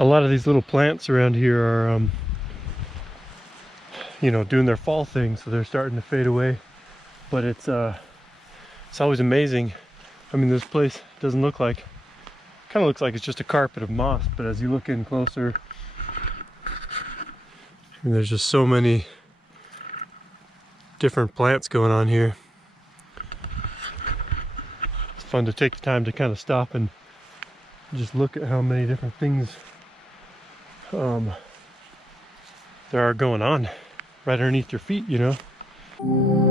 A lot of these little plants around here are, you know, doing their fall thing, so they're starting to fade away. But it's always amazing. I mean, this place doesn't look like, kind of looks like it's just a carpet of moss, but as you look in closer, I mean, there's just so many different plants going on here. It's fun to take the time to kind of stop and just look at how many different things there are going on right underneath your feet, you know.